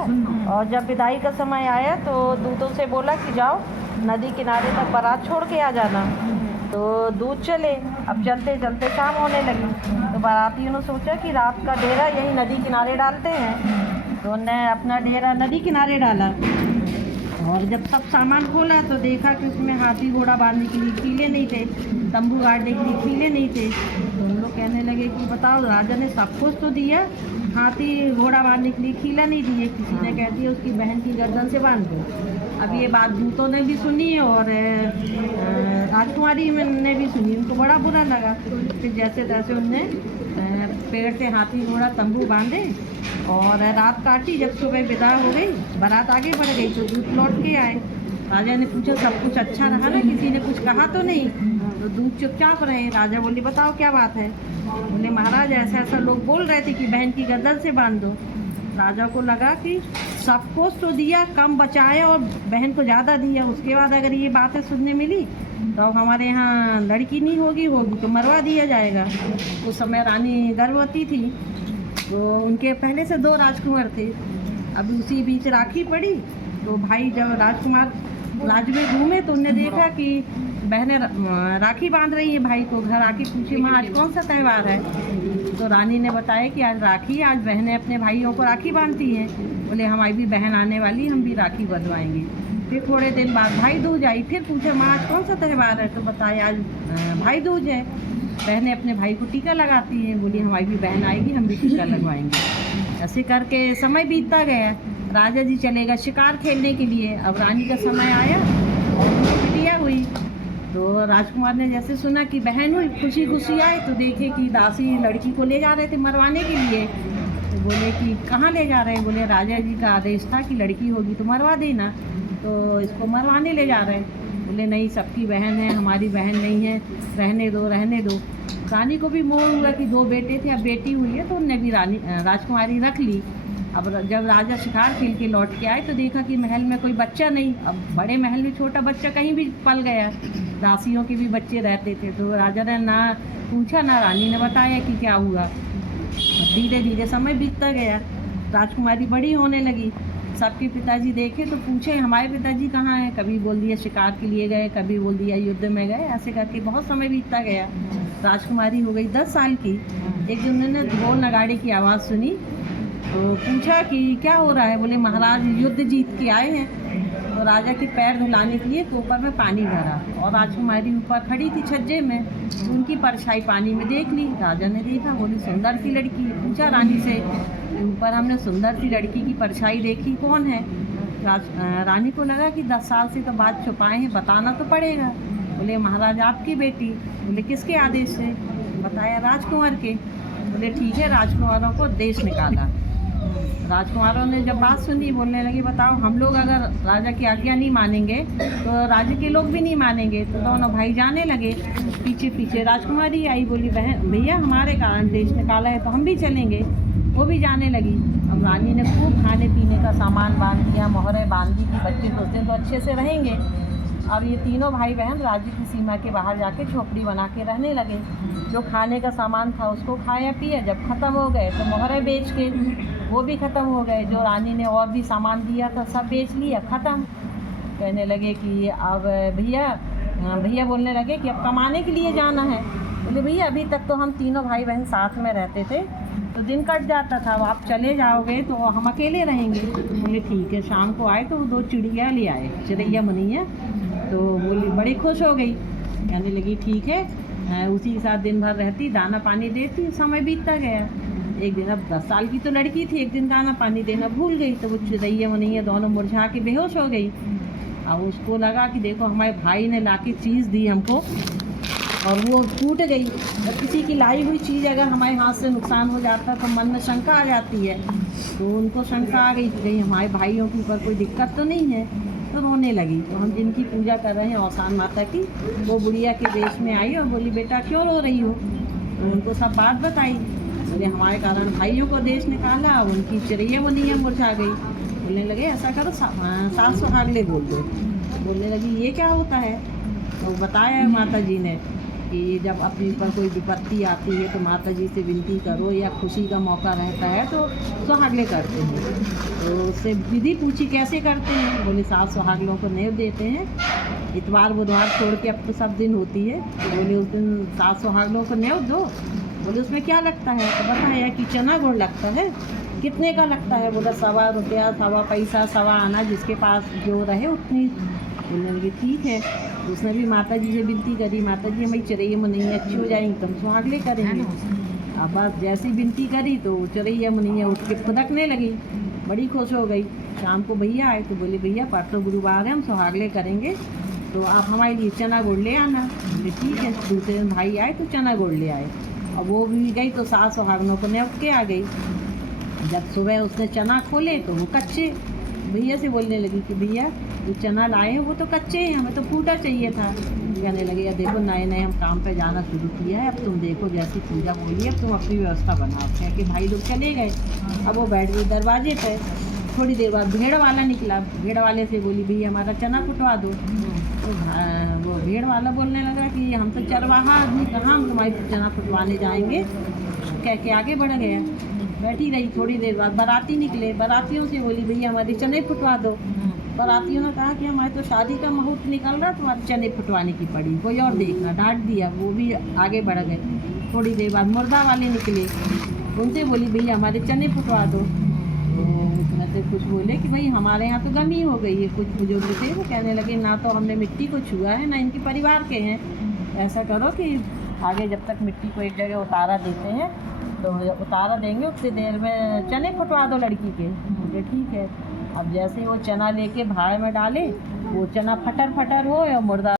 और जब विदाई का समय आया तो दूतों से बोला कि जाओ नदी किनारे तक बारात छोड़ के आ जाना। तो दूत चले। अब चलते चलते शाम होने लगी तो बारातियों ने सोचा कि रात का डेरा यही नदी किनारे डालते हैं। तो उन्होंने अपना डेरा नदी किनारे डाला और जब सब सामान खोला तो देखा कि उसमें हाथी घोड़ा बांधने के लिए कीले नहीं थे, तंबू गाड़ने के लिए कीले नहीं थे। तो हम लोग कहने लगे कि बताओ राजा ने सब कुछ तो दिया, हाथी घोड़ा बांधने के लिए कीला नहीं दिए। किसी ने कह दिया उसकी बहन की गर्दन से बांध दो। अब ये बात दूतों ने भी सुनी और राजकुमारी ने भी सुनी, उनको बड़ा बुरा लगा। फिर जैसे तैसे उनने पेड़ से हाथी घोड़ा तंबू बांधे और रात काटी। जब सुबह विदा हो गई, बारात आगे बढ़ गई तो दूत लौट के आए। राजा ने पूछा सब कुछ अच्छा रहा ना, किसी ने कुछ कहा तो नहीं? तो दूत चुपचाप रहे। राजा बोली बताओ क्या बात है? बोले महाराज ऐसा ऐसा लोग बोल रहे थे कि बहन की गर्दन से बांध दो। राजा को लगा कि सब कुछ तो दिया, कम बचाए और बहन को ज़्यादा दिया, उसके बाद अगर ये बातें सुनने मिली तो हमारे यहाँ लड़की नहीं होगी तो मरवा दिया जाएगा। उस समय रानी गर्भवती थी तो उनके पहले से 2 राजकुमार थे। अभी उसी बीच राखी पड़ी तो भाई जब राजकुमार राज्य में घूमे तो उनने देखा कि बहनें राखी बांध रही है भाई को। घर आके पूछी माँ आज कौन सा त्यौहार है? तो रानी ने बताया कि आज राखी, आज बहनें अपने भाइयों को राखी बांधती हैं। बोले हमारी भी बहन आने वाली, हम भी राखी बंधवाएंगे। फिर थोड़े दिन बाद भाई दूज आई। फिर पूछा माँ आज कौन सा त्यौहार है? तो बताया आज भाई दूज है। बहनें अपने भाई को टीका लगाती हैं। बोली हमारी भी बहन आएगी, हम भी टीका लगवाएंगे। ऐसे करके समय बीतता गया। राजा जी चले गए शिकार खेलने के लिए। अब रानी का समय आया और बिटिया हुई तो राजकुमार ने जैसे सुना कि बहन हुई, खुशी खुशी आए तो देखे कि दासी लड़की को ले जा रहे थे मरवाने के लिए। तो बोले कि कहाँ ले जा रहे हैं? बोले राजा जी का आदेश था कि लड़की होगी तो मरवा देना, तो इसको मरवाने ले जा रहे हैं। बोले नहीं, सबकी बहन है, हमारी बहन नहीं है, रहने दो रहने दो। रानी को भी मोह हुआ कि 2 बेटे थे, अब बेटी हुई है तो उनने भी राजकुमारी रख ली। अब जब राजा शिकार खेल के लौट के आए तो देखा कि महल में कोई बच्चा नहीं। अब बड़े महल में छोटा बच्चा कहीं भी पल गया, दासियों के भी बच्चे रहते थे। तो राजा ने ना पूछा ना रानी ने बताया कि क्या हुआ। धीरे धीरे समय बीतता गया, राजकुमारी बड़ी होने लगी। सबके पिताजी देखे तो पूछे हमारे पिताजी कहाँ हैं? कभी बोल दिया शिकार के लिए गए, कभी बोल दिया युद्ध में गए। ऐसे करके बहुत समय बीतता गया। राजकुमारी हो गई 10 साल की। एक दिन उन्होंने ढोल नगाड़े की आवाज़ सुनी तो पूछा कि क्या हो रहा है? बोले महाराज युद्ध जीत के आए हैं। तो राजा के पैर धुलाने के लिए ऊपर में पानी भरा और राजकुमारी ऊपर खड़ी थी छज्जे में। तो उनकी परछाई पानी में देख ली। राजा ने देखा, बोली सुंदर सी लड़की। पूछा रानी से ऊपर हमने सुंदर सी लड़की की परछाई देखी, कौन है? रानी को लगा कि 10 साल से तो बात छुपाए हैं, बताना तो पड़ेगा। बोले महाराज आपकी बेटी। बोले किसके आदेश से? बताया राजकुमार के। बोले ठीक है, राजकुमारों को देश निकाला। राजकुमारों ने जब बात सुनी बोलने लगे बताओ हम लोग अगर राजा की आज्ञा नहीं मानेंगे तो राज्य के लोग भी नहीं मानेंगे। तो दोनों भाई जाने लगे। पीछे पीछे राजकुमारी आई, बोली बहन भैया हमारे कारण देश निकाला है तो हम भी चलेंगे। वो भी जाने लगी। अब रानी ने खूब खाने पीने का सामान बांध दिया, मोहरें बांध दी कि बच्चे सोचते तो अच्छे से रहेंगे। अब ये तीनों भाई बहन राज्य की सीमा के बाहर जाके झोपड़ी बना के रहने लगे। जो खाने का सामान था उसको खाया पिया, जब ख़त्म हो गए तो मोहरें बेच के वो भी ख़त्म हो गए। जो रानी ने और भी सामान दिया था सब बेच लिया, ख़त्म। कहने लगे कि अब भैया बोलने लगे कि अब कमाने के लिए जाना है। बोले भैया अभी तक तो हम तीनों भाई बहन साथ में रहते थे तो दिन कट जाता था, अब आप चले जाओगे तो हम अकेले रहेंगे। बोले ठीक है। शाम को आए तो 2 चिड़िया ले आए, चिड़ैया मुनिया। तो बोली बड़ी खुश हो गई, कहने लगी ठीक है, उसी के साथ दिन भर रहती, दाना पानी देती। समय बीतता गया। एक दिन अब 10 साल की तो लड़की थी, एक दिन दाना पानी देना भूल गई तो वो चिड़ैया मुनिया दोनों मुरझा के बेहोश हो गई। अब उसको लगा कि देखो हमारे भाई ने लाके चीज़ दी हमको और वो टूट गई। और किसी की लाई हुई चीज़ अगर हमारे हाथ से नुकसान हो जाता तो मन में शंका आ जाती है। तो उनको शंका आ गई कि कहीं हमारे भाइयों के ऊपर कोई दिक्कत तो नहीं है। तो रोने लगी। तो हम जिनकी पूजा कर रहे हैं औसान माता की, वो बुढ़िया के देश में आई और बोली बेटा क्यों रो रही हो? तो उनको सब बात बताई। बोले हमारे कारण भाइयों को देश निकाला, उनकी चिड़ैया मुनिया मुरझा गई। बोलने लगे ऐसा करो सास सुहागले बोल दो। बोलने लगी ये क्या होता है? तो बताया माता जी ने कि जब अपने ऊपर कोई विपत्ति आती है तो माता जी से विनती करो, या खुशी का मौका रहता है तो सुहागले करते हैं। तो उससे विधि पूछी कैसे करते हैं, बोले सास सुहागनों को नेव देते हैं, इतवार बुधवार छोड़ के अब तो सब दिन होती है, तो बोले उस दिन सास सुहागनों को नेव दो। बोले उसमें क्या लगता है, तो बताया कि चना गुड़ लगता है। कितने का लगता है, बोला 1.25 रुपया, 1.25 पैसा, 1.25 आना, जिसके पास जो रहे उतनी। बोलने लगे ठीक है। तो उसने भी माता जी से विनती करी, माता जी हमारी चरैया मुनैया अच्छी हो जाएंगी तो हम सुहागले करेंगे। अब बस जैसी विनती करी तो चरैया मुनैया उठ के फुदकने लगी, बड़ी खुश हो गई। शाम को भैया आए तो बोले भैया परसों गुरुवार है, हम सुहागले करेंगे, तो आप हमारे लिए चना गुड़ ले आना। बोले ठीक है। दूसरे दिन भाई आए तो चना गुड़ ले आए, और वो भी गई तो सास सुहागनों को न्योत के आ गई। जब सुबह उसने चना खोले तो वो कच्चे। भैया से बोलने लगी कि भैया जो चना लाए हैं वो तो कच्चे हैं, हमें तो फूटा चाहिए था। कहने लगे या देखो नए नए हम काम पे जाना शुरू किया है, अब तुम देखो जैसी पूजा बोली है, अब तुम अपनी व्यवस्था बनाओ। क्या कि भाई लोग चले गए, अब वो बैठ गई दरवाजे पे। थोड़ी देर बाद भेड़ वाला निकला, भेड़ वाले से बोली भैया हमारा चना फुटवा दो। तो वो भेड़ वाला बोलने लगा कि हम तो चरवाहा आदमी, कहाँ हम तुम्हारी चना फुटवाने जाएंगे, कह के आगे बढ़ गया। बैठी रही, थोड़ी देर बाद बाराती निकले, बारातियों से बोली भैया हमारे चने फुटवा दो। बारातियों ने कहा कि हमारे तो शादी का मुहूर्त निकल रहा, तुम्हारे चने फुटवाने की पड़ी, कोई और देखना, डांट दिया। वो भी आगे बढ़ गए। थोड़ी देर बाद मुर्दा वाले निकले, उनसे बोली भैया हमारे चने फुटवा दो। तो उसमें से कुछ बोले कि भाई हमारे यहाँ तो गमी हो गई है। कुछ बुजुर्ग थे वो कहने लगे ना तो हमने मिट्टी को छुआ है, ना इनके परिवार के हैं, ऐसा करो कि आगे जब तक मिट्टी को एक जगह उतारा देते हैं तो उतारा देंगे, उतनी देर में चने फुटवा दो लड़की के। बोले ठीक है। अब जैसे वो चना लेके भाड़ में डाले, वो चना फटर फटर हो और मुर्दा